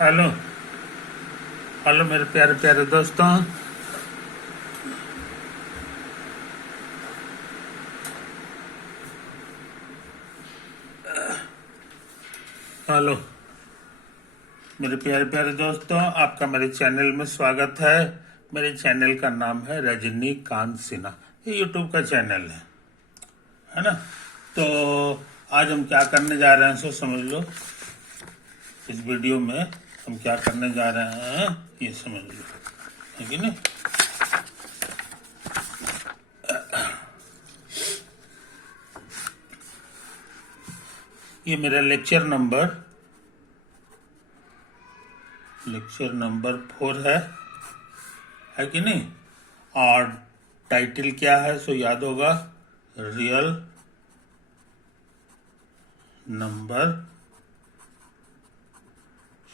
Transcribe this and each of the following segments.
Hello hello मेरे प्यारे प्यारे दोस्तों। हेलो मेरे प्यारे प्यारे दोस्तों, आपका मेरे चैनल में स्वागत है। मेरे चैनल का नाम है रजनीकांत सिन्हा। ये यूट्यूब का चैनल है ना। तो आज हम क्या करने जा रहे हैं सो समझ लो। इस वीडियो में हम क्या करने जा रहे हैं ये समझ लो, है कि नहीं। ये मेरा लेक्चर नंबर 4 है कि नहीं। और टाइटल क्या है सो याद होगा, रियल नंबर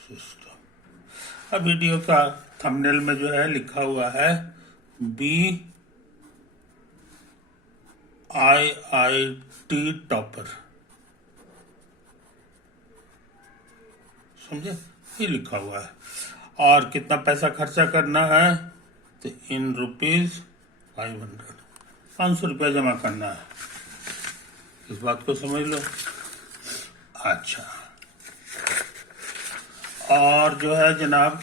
सिस्टम। अब वीडियो का थंबनेल में जो है लिखा हुआ है BIIT टॉपर, समझे, ये लिखा हुआ है। और कितना पैसा खर्चा करना है तो इन रुपीज 500 रुपया जमा करना है। इस बात को समझ लो। अच्छा, और जो है जनाब,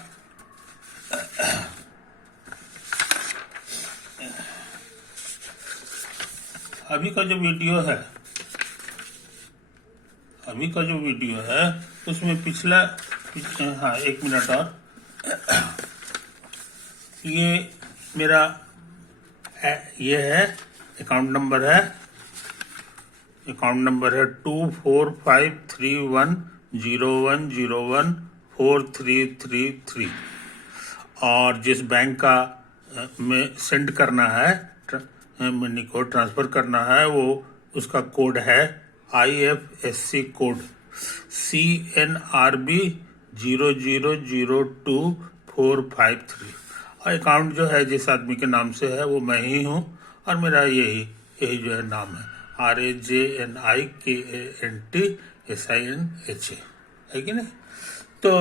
अभी का जो वीडियो है उसमें हाँ, 1 मिनट और। ये मेरा ये है अकाउंट नंबर है 245310101433 और जिस बैंक का में सेंड करना है, मनी को ट्रांसफर करना है, वो उसका कोड है IFSC कोड CNRB 0002453। और अकाउंट जो है जिस आदमी के नाम से है वो मैं ही हूँ, और मेरा यही जो है नाम है RAJNIKANTSINHA, है कि नहीं। तो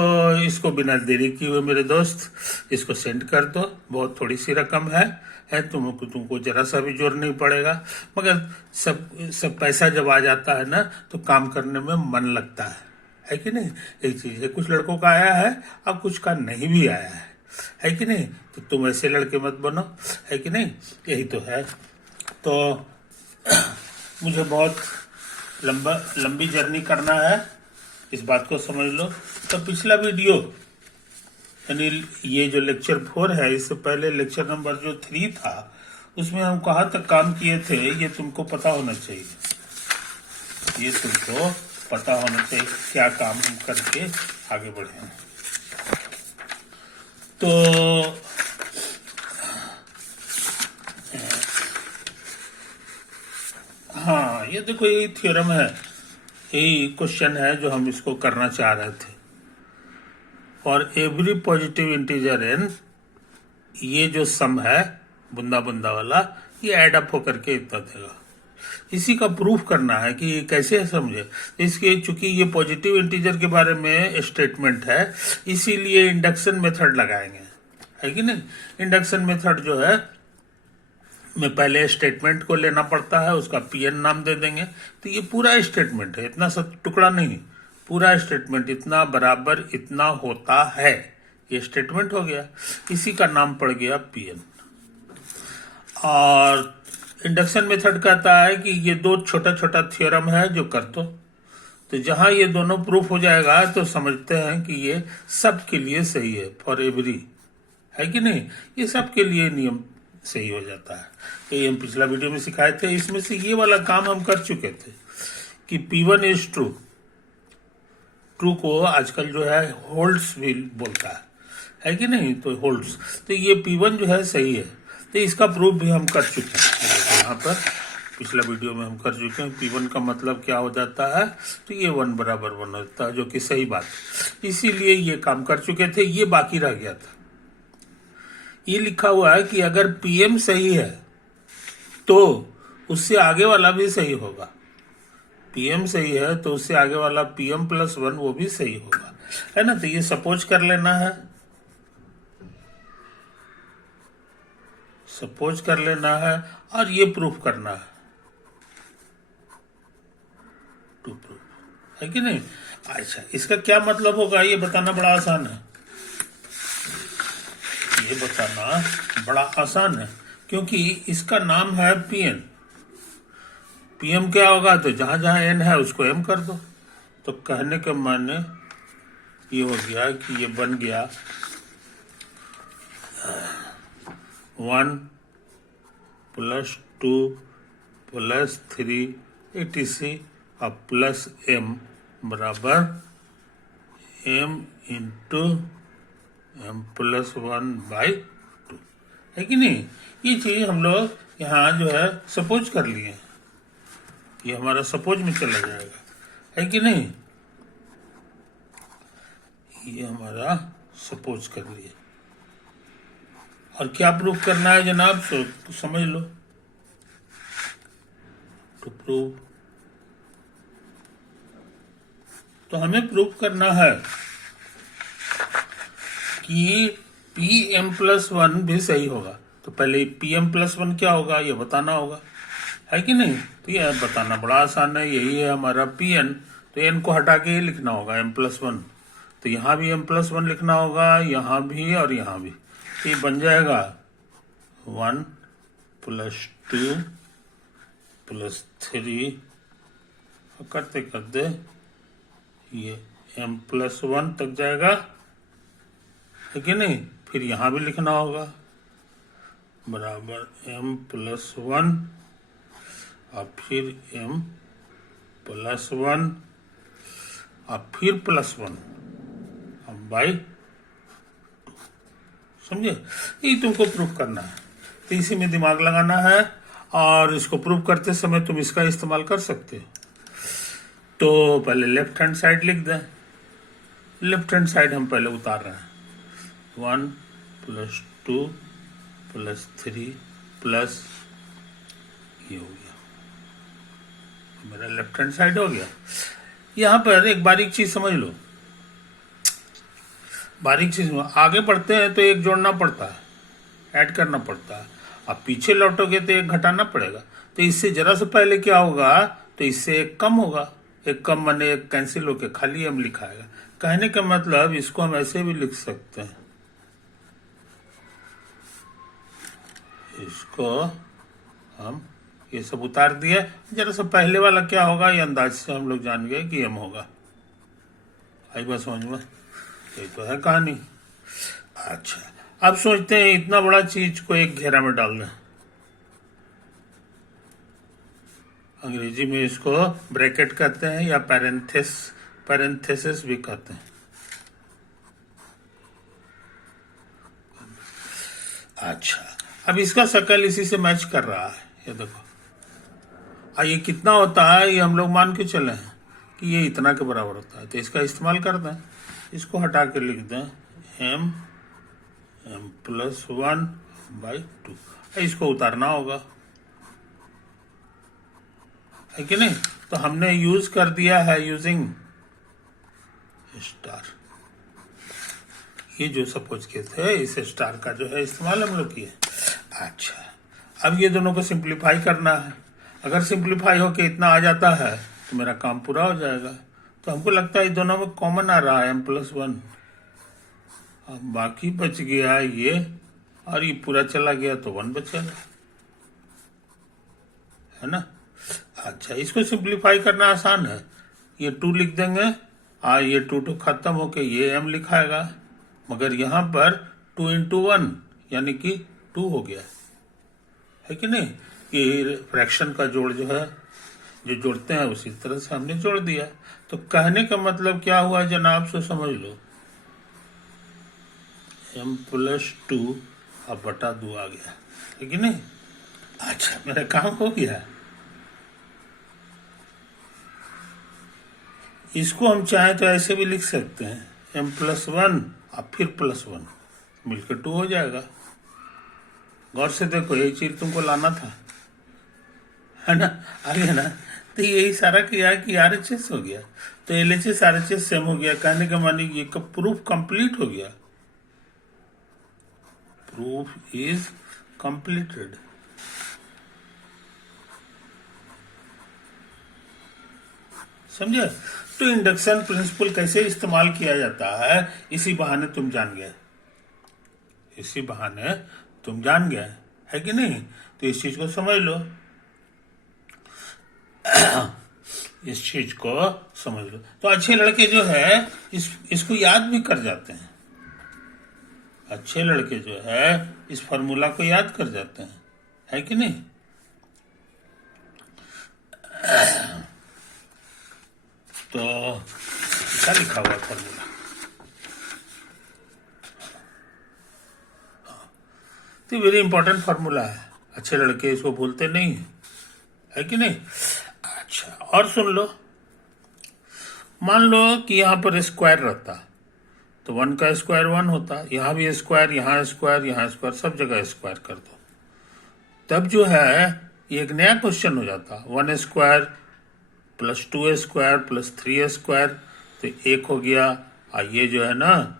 इसको बिना देरी किए हुए मेरे दोस्त इसको सेंड कर दो। बहुत थोड़ी सी रकम है तुमको जरा सा भी जोर नहीं पड़ेगा, मगर सब पैसा जब आ जाता है ना तो काम करने में मन लगता है कि नहीं। एक चीज है, कुछ लड़कों का आया है और कुछ का नहीं भी आया है कि नहीं। तो तुम ऐसे लड़के मत बनो, है कि नहीं। यही तो है। तो मुझे बहुत लंबी जर्नी करना है, इस बात को समझ लो। तो पिछला वीडियो यानी ये जो लेक्चर 4 है, इससे पहले लेक्चर नंबर जो 3 था, उसमें हम कहाँ तक काम किए थे ये तुमको पता होना चाहिए। क्या काम हम करके आगे बढ़े हैं। तो हाँ, ये देखो, यही थ्योरम है, यही क्वेश्चन है जो हम इसको करना चाह रहे थे। For every positive integer n, ये जो सम है बुंदा बुंदा वाला, ये एड अप होकर के इतना देगा। इसी का प्रूफ करना है कि कैसे है, समझे। इसके चूंकि ये पॉजिटिव इंटीजर के बारे में स्टेटमेंट है, इसीलिए इंडक्शन मेथड लगाएंगे, है कि नहीं। इंडक्शन मेथड जो है में पहले स्टेटमेंट को लेना पड़ता है, उसका PN नाम दे देंगे। तो ये पूरा स्टेटमेंट है, इतना सब टुकड़ा नहीं, पूरा स्टेटमेंट इतना बराबर इतना होता है, ये स्टेटमेंट हो गया, इसी का नाम पड़ गया PN। और इंडक्शन मेथड कहता है कि ये दो छोटा छोटा थ्योरम है जो कर दो, तो जहां ये दोनों प्रूफ हो जाएगा तो समझते हैं कि ये सब के लिए सही है, फॉर एवरी, है कि नहीं। ये सब के लिए नियम सही हो जाता है। तो ये हम पिछला वीडियो में सिखाए थे। इसमें से ये वाला काम हम कर चुके थे कि P1 इज ट्रू को आजकल जो है होल्ड्स भी बोलता है कि नहीं। तो होल्ड्स, तो ये P1 जो है सही है, तो इसका प्रूफ भी हम कर चुके हैं। यहाँ पर पिछला वीडियो में हम कर चुके हैं। P1 का मतलब क्या हो जाता है, तो ये 1 बराबर 1 होता है, जो कि सही बात, इसीलिए ये काम कर चुके थे। ये बाकी रह गया था, ये लिखा हुआ है कि अगर PM सही है तो उससे आगे वाला भी सही होगा। PM सही है तो उससे आगे वाला PM+1 वो भी सही होगा। है ना। तो ये सपोज कर लेना है, सपोज कर लेना है और ये प्रूफ करना है, टू प्रूफ, है कि नहीं। अच्छा, इसका क्या मतलब होगा ये बताना बड़ा आसान है, ये बताना बड़ा आसान है, क्योंकि इसका नाम है पीएन। पीएम क्या होगा, तो जहां जहां एन है उसको एम कर दो। तो कहने का माने ये हो गया कि ये बन गया 1 + 2 + 3 etc और प्लस एम बराबर m इंटू m + 1/2, है कि नहीं। ये चीज हम लोग यहाँ जो है सपोज कर लिए, ये हमारा सपोज में चला जाएगा, है कि नहीं। ये हमारा सपोज कर लिए, और क्या प्रूफ करना है जनाब, तो समझ लो। टू प्रूव, तो हमें प्रूफ करना है कि Pm+1 भी सही होगा। तो पहले Pm+1 क्या होगा ये बताना होगा, है कि नहीं। तो ये बताना बड़ा आसान है, यही है हमारा Pn। तो n को हटा के लिखना होगा m+1, तो यहाँ भी m+1 लिखना होगा, यहाँ भी और यहाँ भी। तो ये बन जाएगा 1 + 2 + 3 करते करते ये m+1 तक जाएगा, है कि नहीं। फिर यहाँ भी लिखना होगा बराबर m+1 और फिर m+1 और फिर +1 बाई 2, समझे। ये तुमको प्रूफ करना है, तो इसी में दिमाग लगाना है, और इसको प्रूफ करते समय तुम इसका इस्तेमाल कर सकते हो। तो पहले लेफ्ट हैंड साइड लिख दें, लेफ्ट हैंड साइड हम पहले उतार रहे हैं, 1 + 2 + 3 प्लस ये हो गया, मेरा लेफ्ट हैंड साइड हो गया। यहाँ पर एक बारीक चीज समझ लो, बारीक चीज में आगे बढ़ते हैं तो एक जोड़ना पड़ता है, ऐड करना पड़ता है, अब पीछे लौटोगे तो एक घटाना पड़ेगा। तो इससे जरा से पहले क्या होगा, तो इससे एक कम होगा, एक कम माने एक कैंसिल होके खाली हम लिखाएगा। कहने का मतलब इसको हम ऐसे भी लिख सकते हैं, इसको हम ये सब उतार दिया, जरा सा पहले वाला क्या होगा ये अंदाज से हम लोग जान गए कि एम होगा। आई बात समझ में, ये तो है कहानी। अच्छा, अब सोचते हैं इतना बड़ा चीज को एक घेरा में डाल दें, अंग्रेजी में इसको ब्रैकेट कहते हैं या पैरेंथेसिस भी कहते हैं। अच्छा, अब इसका शक्ल इसी से मैच कर रहा है, ये देखो। ये कितना होता है ये हम लोग मान के चले हैं कि ये इतना के बराबर होता है, तो इसका इस्तेमाल करते हैं, इसको हटा के लिख दें m+1/2, इसको उतारना होगा, है कि नहीं। तो हमने यूज कर दिया है यूजिंग स्टार, ये जो सपोज के थे इस स्टार का जो है इस्तेमाल हम लोग किए। अच्छा, अब ये दोनों को सिंप्लीफाई करना है, अगर सिंप्लीफाई होके इतना आ जाता है तो मेरा काम पूरा हो जाएगा। तो हमको लगता है दोनों में कॉमन आ रहा है m+1, अब बाकी बच गया ये, और ये पूरा चला गया तो 1 बचेगा, है ना। अच्छा, इसको सिंप्लीफाई करना आसान है, ये 2 लिख देंगे, ये 2 खत्म होके ये m लिखाएगा, मगर यहाँ पर 2 × 1 यानी कि 2 हो गया, है कि नहीं। ये फ्रैक्शन का जोड़ जो है, जो जोड़ते हैं उसी तरह से हमने जोड़ दिया। तो कहने का मतलब क्या हुआ जनाब, से समझ लो, m+2 अब बटा 2 आ गया, है कि नहीं। अच्छा, मेरा काम हो गया। इसको हम चाहें तो ऐसे भी लिख सकते हैं, m+1 और फिर +1 मिलकर 2 हो जाएगा। गौर से देखो, यही चीज तुमको लाना था, है ना, आ गया ना। तो यही सारा किया कि RHS हो गया। तो LHS RHS सेम हो गया, कहने का मानी ये प्रूफ कंप्लीट हो गया, प्रूफ इज कंप्लीटेड। समझे? तो इंडक्शन प्रिंसिपल कैसे इस्तेमाल किया जाता है, इसी बहाने तुम जान गए, इसी बहाने तुम जान गए, है कि नहीं? तो इस चीज को समझ लो, इस चीज को समझ लो। तो अच्छे लड़के जो है इसको याद भी कर जाते हैं, अच्छे लड़के जो है इस फॉर्मूला को याद कर जाते हैं, है कि नहीं? तो क्या लिखा हुआ फॉर्मूला? तो वेरी इंपॉर्टेंट फॉर्मूला है, अच्छे लड़के इसको भूलते नहीं है कि नहीं? अच्छा, और सुन लो, मान लो कि यहां पर स्क्वायर रहता तो 1 का स्क्वायर 1 होता, यहां भी स्क्वायर, यहां स्क्वायर, यहां स्क्वायर, सब जगह स्क्वायर कर दो, तब जो है ये एक नया क्वेश्चन हो जाता, 1 square plus 2 square plus 3 square, तो 1 हो गया, और ये जो है ना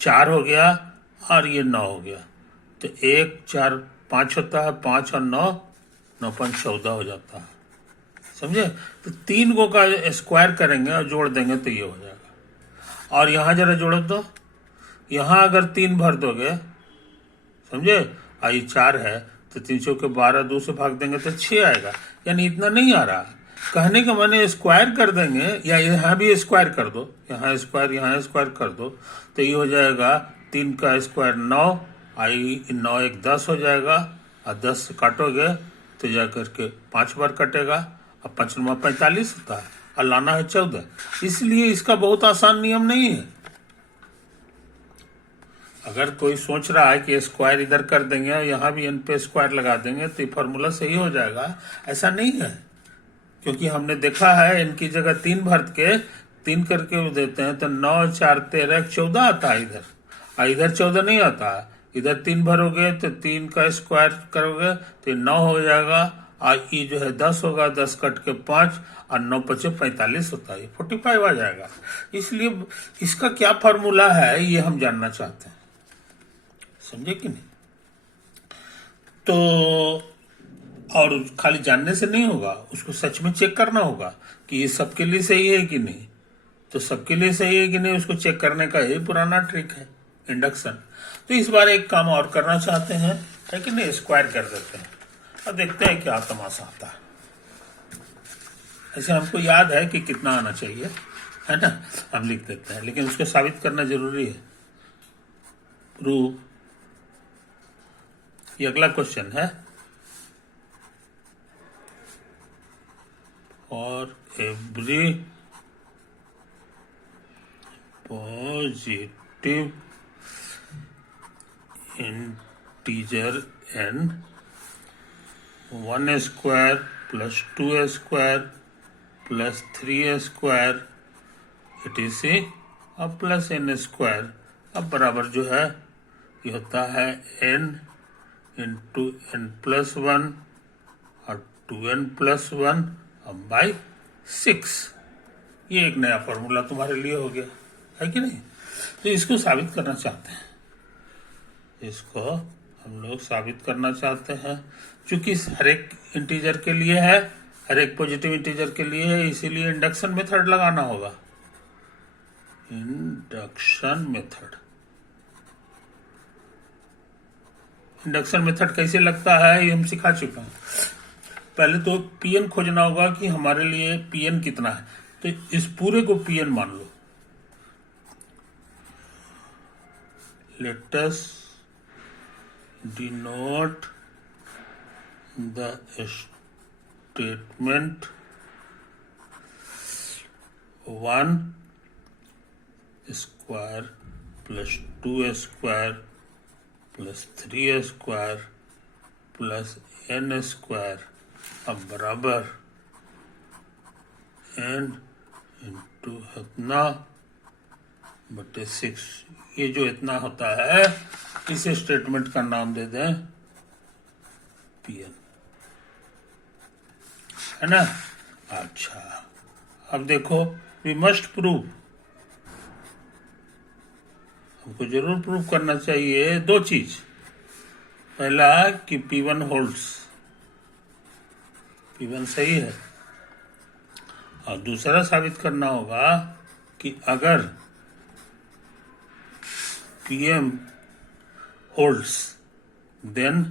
4 हो गया, और ये 9 हो गया, तो 1 4 5 होता है, 5 और 9 9 5 14 हो जाता है। समझे? तो 3 को का स्क्वायर करेंगे और जोड़ देंगे तो ये हो जाएगा, और यहां जरा जोड़ दो, यहां अगर 3 भर दोगे, समझे, आई 4 है तो 3 चौके 12, 2 से भाग देंगे तो 6 आएगा, यानी इतना नहीं आ रहा। कहने का माने स्क्वायर कर देंगे, या यहाँ भी स्क्वायर कर दो, यहाँ स्क्वायर कर दो, तो ये हो जाएगा 3 का स्क्वायर 9, आई 9 1 10 हो जाएगा, और 10 से काटोगे तो जाकर के 5 बार कटेगा, और 5 9 45 होता है, और लाना है 14, इसलिए इसका बहुत आसान नियम नहीं है। अगर कोई सोच रहा है कि स्क्वायर इधर कर देंगे और यहाँ भी n पे स्क्वायर लगा देंगे तो ये फॉर्मूला सही हो जाएगा, ऐसा नहीं है, क्योंकि हमने देखा है n की जगह 3 भर के 3 करके देते हैं तो 9 4 13 14 आता है इधर, और इधर 14 नहीं आता है, इधर 3 भरोगे तो 3 का स्क्वायर करोगे तो 9 हो जाएगा, और ये जो है 10 होगा, 10 कट के 5 और 9 5 45 होता है, 45 आ जाएगा। इसलिए इसका क्या फॉर्मूला है ये हम जानना चाहते हैं, समझे कि नहीं? तो और खाली जानने से नहीं होगा, उसको सच में चेक करना होगा कि ये सबके लिए सही है कि नहीं, तो सबके लिए सही है कि नहीं उसको चेक करने का यही पुराना ट्रिक है, इंडक्शन। तो इस बार एक काम और करना चाहते हैं, है कि नहीं, स्क्वायर कर देते हैं और देखते हैं क्या तमाशा आता है। ऐसे हमको याद है कि कितना आना चाहिए, है ना, हम लिख देते हैं, लेकिन उसको साबित करना जरूरी है। प्रूफ, ये अगला क्वेश्चन है, for every positive integer n 1 square plus 2 square plus 3 square etc और प्लस n स्क्वायर, अब बराबर जो है ये होता है n इंटू n प्लस 1 और 2n प्लस 1 अब बाई 6। ये एक नया फॉर्मूला तुम्हारे लिए हो गया, है कि नहीं? तो इसको साबित करना चाहते हैं, इसको हम लोग साबित करना चाहते हैं, चूंकि हर एक इंटीजर के लिए है, हर एक पॉजिटिव इंटीजर के लिए है, इसीलिए इंडक्शन मेथड लगाना होगा, इंडक्शन मेथड। इंडक्शन मेथड कैसे लगता है ये हम सिखा चुके हैं। पहले तो Pn खोजना होगा कि हमारे लिए Pn कितना है, तो इस पूरे को Pn मान लो। Let us denote the statement 1 square plus 2 square plus 3 square plus n square अब बराबर n इंटू इतना बटे 6। ये जो इतना होता है इस स्टेटमेंट का नाम दे दें Pn, है ना। अच्छा, अब देखो, वी मस्ट प्रूव, हमको जरूर प्रूव करना चाहिए दो चीज। पहला कि P1 होल्ड्स, P1 सही है, और दूसरा साबित करना होगा कि अगर PM holds then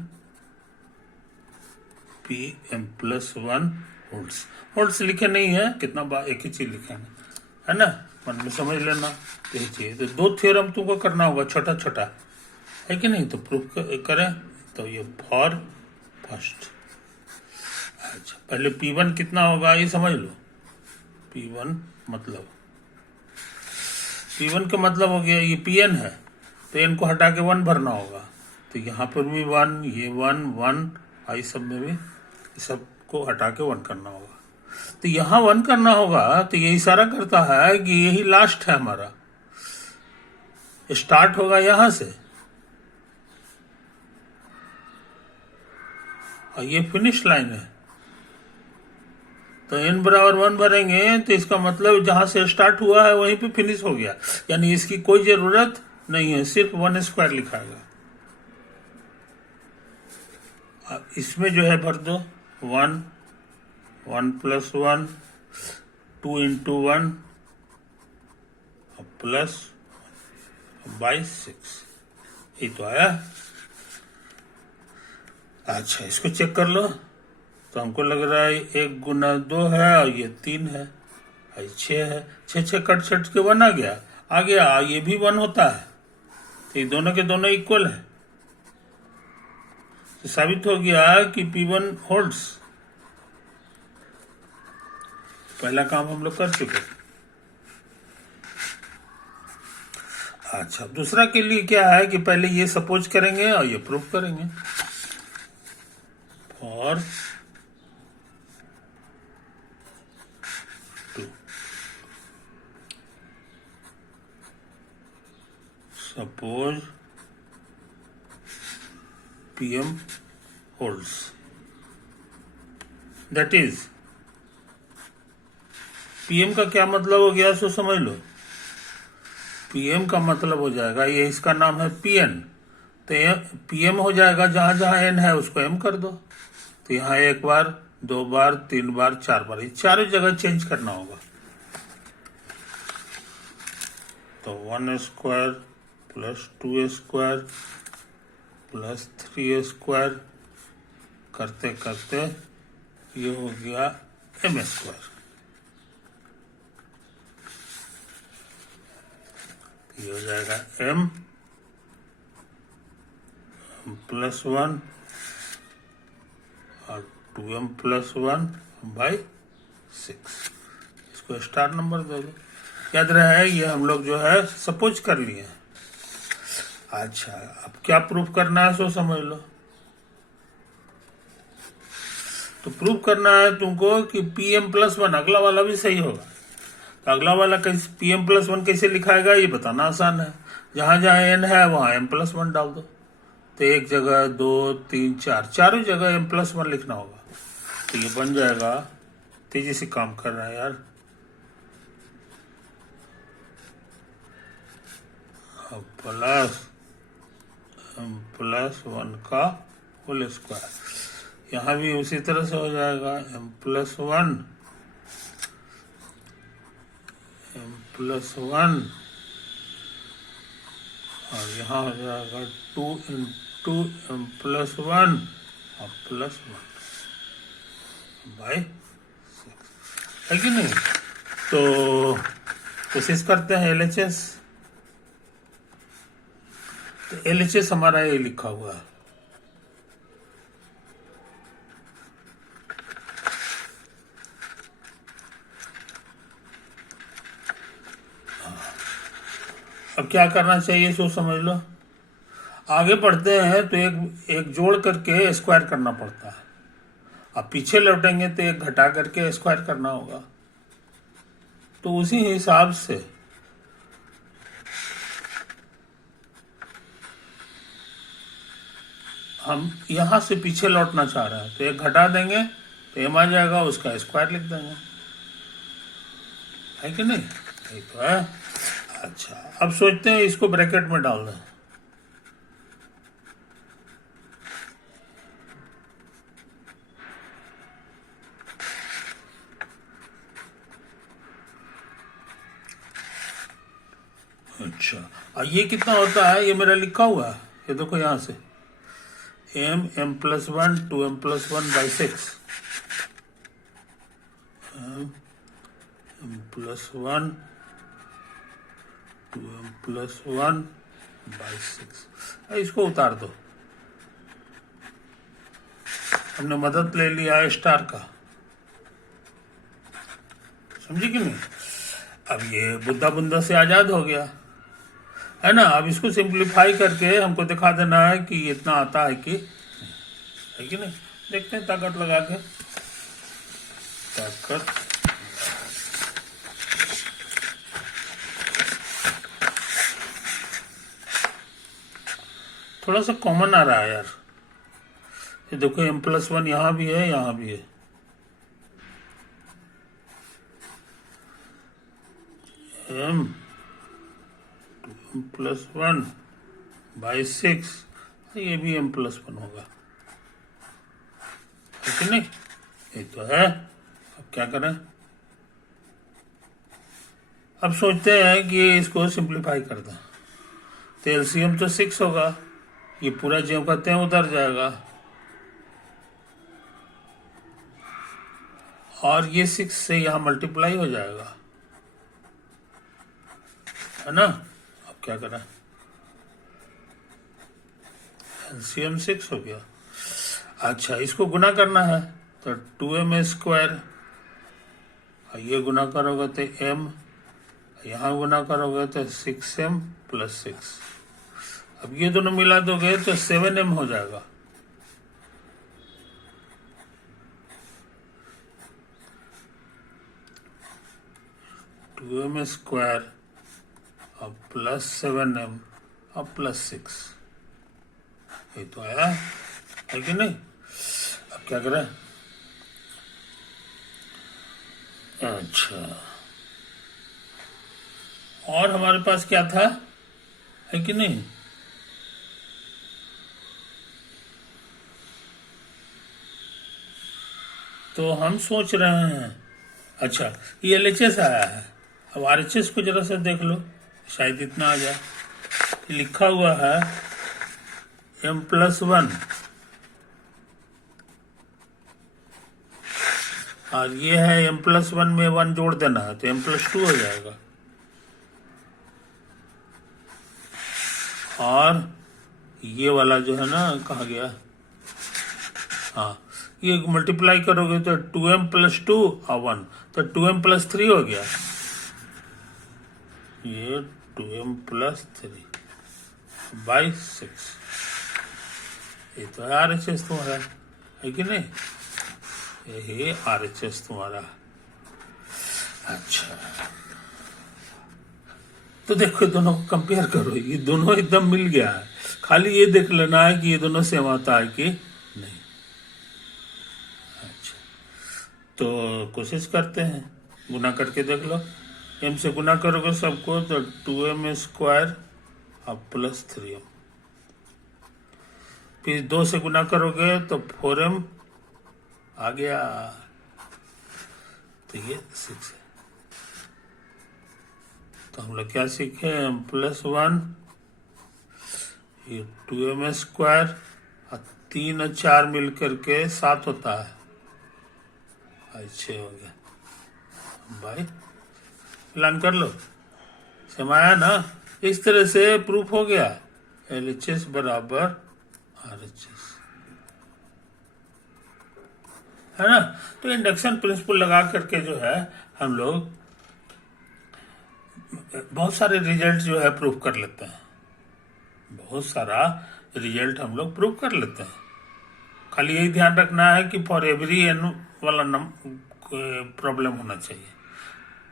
PM+1 holds. Holds लिखे नहीं है, कितना बार एक ही चीज लिखे है ना, मन में समझ लेना यही चाहिए। तो दो थ्योरम तुमको करना होगा छोटा छोटा, है कि नहीं, तो प्रूफ करें। तो ये फॉर फर्स्ट, अच्छा पहले P1 कितना होगा ये समझ लो। P1 मतलब, P1 का मतलब हो गया ये Pn है, तो n को हटा के 1 भरना होगा। तो यहाँ पर भी 1, ये 1 1, आई सब में भी सबको हटा के 1 करना होगा। तो यहाँ 1 करना होगा, तो ये इशारा करता है कि यही लास्ट है हमारा, स्टार्ट होगा यहां से और ये फिनिश लाइन है। तो n बराबर 1 भरेंगे, तो इसका मतलब जहां से स्टार्ट हुआ है वहीं पे फिनिश हो गया, यानी इसकी कोई जरूरत नहीं है, सिर्फ 1 स्क्वायर लिखाएगा। इसमें जो है भर दो 1 1+1 2 into 1 प्लस बाई 6, ये तो आया। अच्छा इसको चेक कर लो, तो हमको लग रहा है 1 गुना 2 है और ये 3 है, 6 है, 6 कट छट के 1 आ गया, ये भी 1 होता है, तो ये दोनों के दोनों इक्वल है। तो साबित हो गया कि P1 होल्ड्स। पहला काम हम लोग कर चुके। अच्छा दूसरा के लिए क्या है कि पहले ये सपोज करेंगे और ये प्रूफ करेंगे। For 2 suppose PM holds, that is, PM का क्या मतलब हो गया सो समझ लो। PM का मतलब हो जाएगा, ये इसका नाम है Pn, तो PM हो जाएगा जहां जहां n है उसको m कर दो। तो यहाँ 1 बार 2 बार 3 बार 4 बार, ये चारों जगह चेंज करना होगा। तो 1 square plus 2 square plus 3 square करते करते ये हो गया m स्क्वायर। ये हो जाएगा m +1 और 2m+1 बाई 6। इसको स्टार नंबर दे दो, याद रहे ये हम लोग जो है सपोज कर लिए। अच्छा अब क्या प्रूफ करना है सो समझ लो। तो प्रूफ करना है तुमको कि PM+1 अगला वाला भी सही होगा। तो अगला वाला कैसे PM+1 कैसे लिखाएगा ये बताना आसान है, जहां जहां n है वहां m+1 डाल दो। तो एक जगह 2 3 4 चारों जगह m+1 लिखना होगा। तो ये बन जाएगा, तेजी से काम कर रहा है यार, प्लस m+1 का होल स्क्वायर। यहाँ भी उसी तरह से हो जाएगा m+1 और यहाँ हो जाएगा 2 into m+1 और +1 बाई 6, है कि नहीं। तो कोशिश करते हैं LHS। तो LHS हमारा ये लिखा हुआ है, अब क्या करना चाहिए सो समझ लो। आगे बढ़ते हैं तो एक जोड़ करके स्क्वायर करना पड़ता है, अब पीछे लौटेंगे तो एक घटा करके स्क्वायर करना होगा। तो उसी हिसाब से हम यहां से पीछे लौटना चाह रहे हैं, तो एक घटा देंगे तो एम आ जाएगा, उसका स्क्वायर लिख देंगे, है कि नहीं? यही तो है। अच्छा, अब सोचते हैं इसको ब्रैकेट में डाल दें। अच्छा, और ये कितना होता है? ये मेरा लिखा हुआ है, ये देखो यहाँ से, m plus 1 2m plus 1 by 6, m plus 1 2m plus 1 by 6। इसको उतार दो, हमने मदद ले लिया है स्टार का, समझे कि नहीं? अब ये बुद्धा बुंदा से आजाद हो गया, है ना? अब इसको सिंप्लीफाई करके हमको दिखा देना है कि इतना आता है कि नहीं, है कि नहीं? देखते हैं ताकत लगा के, ताकत थोड़ा सा कॉमन आ रहा है यार। ये देखो m प्लस 1 यहाँ भी है, यहाँ भी है, m प्लस 1 बाई 6, ये भी m प्लस 1 होगा, है कि नहीं? ये तो है। अब क्या करें? अब सोचते हैं कि इसको सिंप्लीफाई कर दें, तो एलसीएम तो 6 होगा, ये पूरा ज्यों का त्यों उधर जाएगा, और ये 6 से यहाँ मल्टीप्लाई हो जाएगा, है ना? अब क्या करें? एलसीएम 6 हो गया। अच्छा, इसको गुना करना है, तो 2m स्क्वायर, ये गुना करोगे तो m, यहाँ गुना करोगे तो 6m प्लस 6। अब ये दोनों मिला दोगे तो 7m हो जाएगा, टू एम स्क्वायर अब प्लस 7m अब प्लस 6, ये तो आया, है कि नहीं? अब क्या करें? अच्छा, और हमारे पास क्या था, है कि नहीं? तो हम सोच रहे हैं, अच्छा ये LHS आया है, अब RHS को जरा सा देख लो, शायद इतना आ जाए। लिखा हुआ है m प्लस 1, और ये है m प्लस 1 में 1 जोड़ देना है, तो m प्लस 2 हो जाएगा, और ये वाला जो है ना, कहाँ गया? हाँ, ये मल्टीप्लाई करोगे तो 2m प्लस 2 और 1, तो 2m प्लस 3 हो गया, ये 2m प्लस 3 बाई 6, ये तो है RHS तुम्हारा, है कि नहीं? यही RHS तुम्हारा। अच्छा, तो देखो दोनों को कंपेयर करो, ये दोनों एकदम मिल गया है, खाली ये देख लेना है कि ये दोनों सेम आता है कि नहीं। अच्छा, तो कोशिश करते हैं, गुना करके देख लो, m से गुना करोगे सबको तो 2m स्क्वायर अब प्लस 3m, फिर 2 से गुना करोगे तो 4m आ गया, तो ये 6 है। तो हम लोग क्या सीखे? m प्लस 1, ये 2m स्क्वायर, और 3 और 4 मिल करके 7 होता है, 6 हो गया भाई, प्लान कर लो, समाया ना? इस तरह से प्रूफ हो गया LHS बराबर RHS, है ना? तो इंडक्शन प्रिंसिपल लगा करके जो है हम लोग बहुत सारे रिजल्ट जो है प्रूफ कर लेते हैं, बहुत सारा रिजल्ट हम लोग प्रूफ कर लेते हैं। खाली यही ध्यान रखना है कि फॉर एवरी एन वाला प्रॉब्लम होना चाहिए,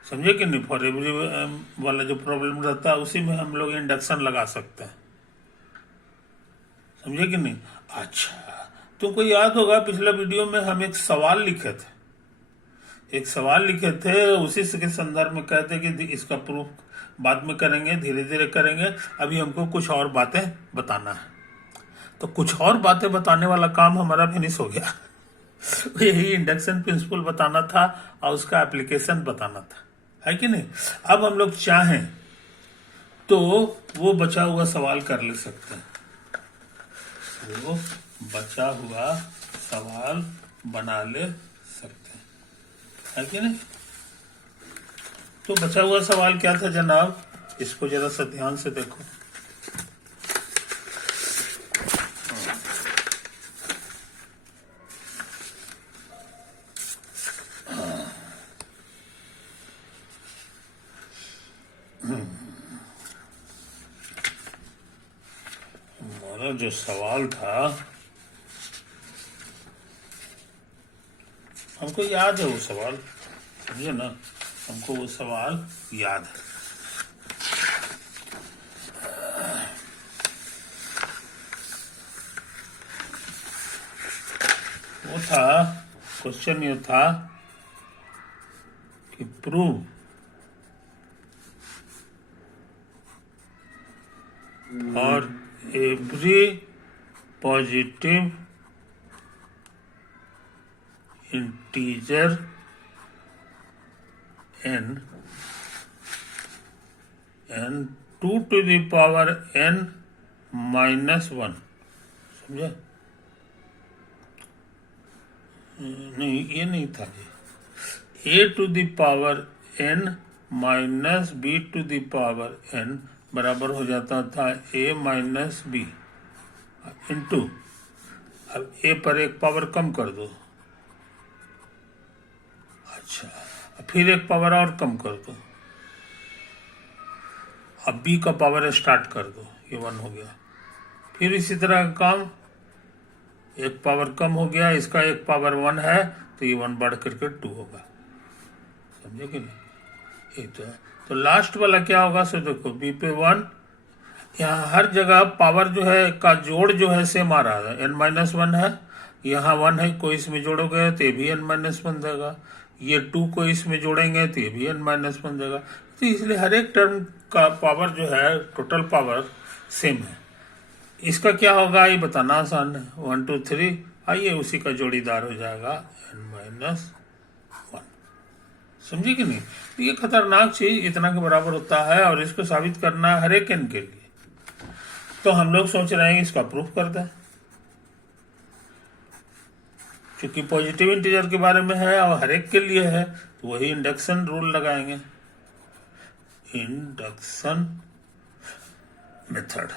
समझे कि नहीं? फॉर एवरी वाला जो प्रॉब्लम रहता है उसी में हम लोग इंडक्शन लगा सकते हैं, समझे कि नहीं? अच्छा, तुमको याद होगा पिछला वीडियो में हम एक सवाल लिखे थे, उसी के संदर्भ में कहते कि इसका प्रूफ बाद में करेंगे, धीरे धीरे करेंगे, अभी हमको कुछ और बातें बताना है। तो कुछ और बातें बताने वाला काम हमारा फिनिश हो गया। यही इंडक्शन प्रिंसिपल बताना था और उसका एप्लीकेशन बताना था, है कि नहीं। अब हम लोग चाहें तो वो बचा हुआ सवाल कर ले सकते हैं, वो बचा हुआ सवाल बना ले सकते हैं, है कि नहीं। तो बचा हुआ सवाल क्या था जनाब, इसको जरा सा ध्यान से देखो। हमारा जो सवाल था, हमको याद है वो सवाल, समझे ना, हमको वो सवाल याद है। वो था, क्वेश्चन ये था कि प्रूव और every positive integer n 2 to the power n minus 1, समझे। नहीं, ये नहीं था, a to the power n minus b to the power n बराबर हो जाता था a माइनस बी इंटू, अब a पर एक पावर कम कर दो, अच्छा, फिर एक पावर और कम कर दो, अब b का पावर स्टार्ट कर दो, ये 1 हो गया। फिर इसी तरह का काम, एक पावर कम हो गया, इसका एक पावर 1 है, तो ये 1 बढ़ करके 2 होगा, समझे कि नहीं। एक तो लास्ट वाला क्या होगा, सो देखो b पे 1, यहाँ हर जगह पावर जो है का जोड़ जो है सेम आ रहा है, n-1 है, यहाँ 1 है, कोई इसमें जोड़ोगे तो ये भी n-1 देगा, ये 2 को इसमें जोड़ेंगे तो ये भी n-1 देगा। तो इसलिए हर एक टर्म का पावर जो है, टोटल पावर सेम है। इसका क्या होगा ये बताना आसान है, 1 2 3, आइए उसी का जोड़ीदार हो जाएगा n-1, समझे कि नहीं। तो ये खतरनाक चीज इतना के बराबर होता है और इसको साबित करना है हर एक n के लिए। तो हम लोग सोच रहे हैं इसका प्रूफ कर दें, क्योंकि पॉजिटिव इंटीजर के बारे में है और हर एक के लिए है, तो वही इंडक्शन रूल लगाएंगे, इंडक्शन मेथड।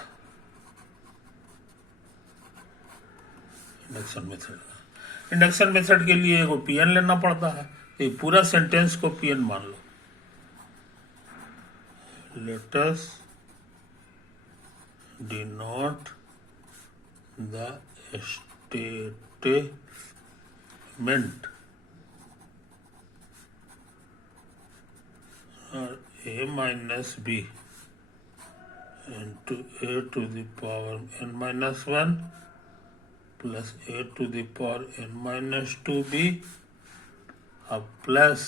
इंडक्शन मेथड के लिए एगो पीएन लेना पड़ता है, तो ये पूरा सेंटेंस को पीएन मान लो। Let us denote the statement a minus b into a to the power n-1 plus a to the power n-2b अब plus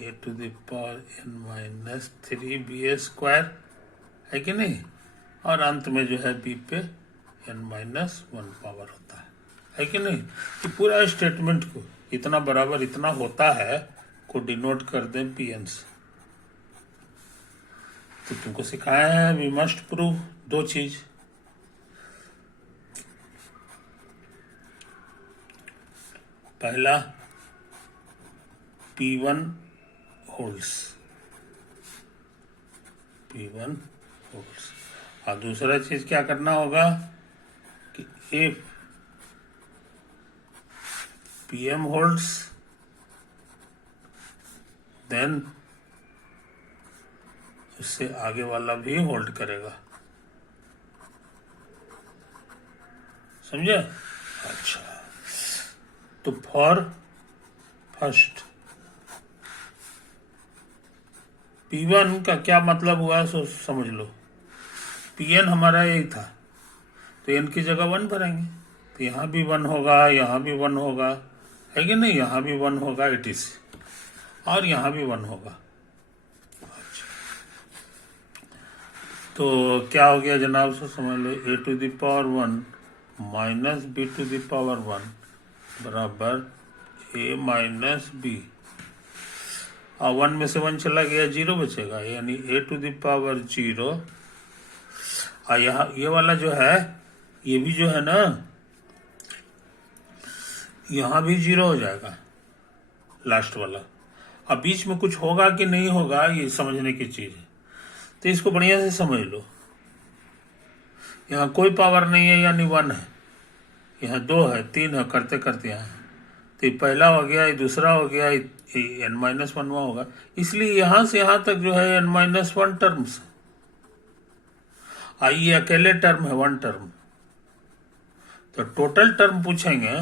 a to the power n-3b square, है कि नहीं। और अंत में जो है b पे n-1 पावर होता है कि नहीं। कि पूरा स्टेटमेंट को इतना बराबर इतना होता है को डिनोट कर दें pn से। तो तुमको सिखाया है वी मस्ट प्रूव 2 चीज, पहला P1 होल्ड्स, और दूसरा चीज क्या करना होगा कि इफ PM होल्ड्स देन उससे आगे वाला भी होल्ड करेगा, समझे। अच्छा, तो फॉर फर्स्ट P1 का क्या मतलब हुआ सो समझ लो। Pn हमारा यही था, तो n की जगह 1 भरेंगे, तो यहाँ भी 1 होगा, यहाँ भी 1 होगा, है कि नहीं, यहाँ भी 1 होगा और यहाँ भी 1 होगा। तो क्या हो गया जनाब, से समझ लो, a⁻1 माइनस b⁻1 बराबर a माइनस b। और 1 में से 1 चला गया, 0 बचेगा, यानी a⁻0। और यहाँ ये वाला जो है, ये भी जो है ना, यहाँ भी 0 हो जाएगा लास्ट वाला। अब बीच में कुछ होगा कि नहीं होगा, ये समझने की चीज है। तो इसको बढ़िया से समझ लो, यहाँ कोई पावर नहीं है यानी 1 है, यहाँ 2 है, 3 है, करते करते यहाँ, तो ये पहला हो गया, ये दूसरा हो गया, n-1 होगा। इसलिए यहाँ से यहाँ तक जो है n-1 टर्म्स, ये अकेले टर्म है, 1 टर्म। तो टोटल टर्म पूछेंगे,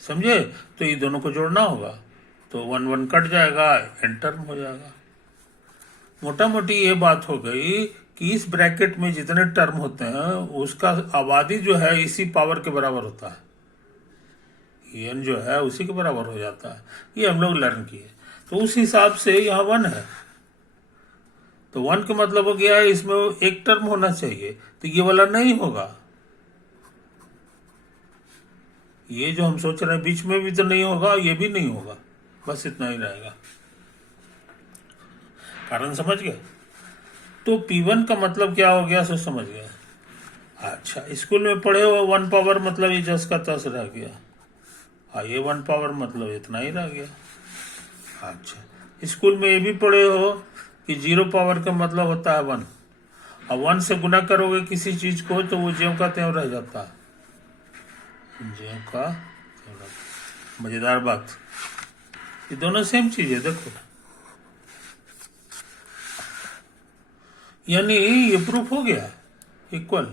समझे, तो ये दोनों को जोड़ना होगा, तो 1 कट जाएगा, n टर्म हो जाएगा। मोटा मोटी ये बात हो गई कि इस ब्रैकेट में जितने टर्म होते हैं उसका आबादी जो है इसी पावर के बराबर होता है, n जो है उसी के बराबर हो जाता है। ये हम लोग लर्न किए, तो उस हिसाब से यहाँ 1 है, तो 1 का मतलब हो गया है इसमें एक टर्म होना चाहिए, तो ये वाला नहीं होगा। ये जो हम सोच रहे हैं बीच में भी तो नहीं होगा, ये भी नहीं होगा, बस इतना ही रहेगा। कारण समझ गए? तो P1 का मतलब क्या हो गया, सो समझ गया। अच्छा, स्कूल में पढ़े हो 1 पावर मतलब ये जस का तस रह गया, ये 1 पावर मतलब इतना ही रह गया। अच्छा, स्कूल में ये भी पढ़े हो कि 0 पावर का मतलब होता है 1, और 1 से गुना करोगे किसी चीज को तो वो ज्यों का त्यों रह जाता है, ज्यों का त्यों। मजेदार बात, ये दोनों सेम चीज है, देखो, यानी ये प्रूफ हो गया इक्वल,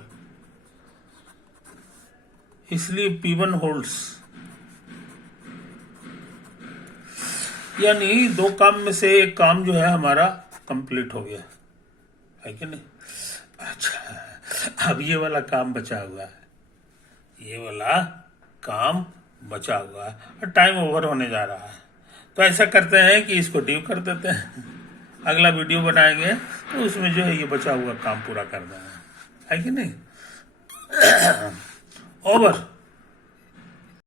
इसलिए P1 होल्ड्स। यानी 2 काम में से एक काम जो है हमारा कंप्लीट हो गया, है कि नहीं। अच्छा, अब ये वाला काम बचा हुआ है, ये वाला काम बचा हुआ है, और टाइम ओवर होने जा रहा है। तो ऐसा करते हैं कि इसको ड्यू कर देते हैं, अगला वीडियो बनाएंगे तो उसमें जो है ये बचा हुआ काम पूरा करना है कि नहीं। ओवर।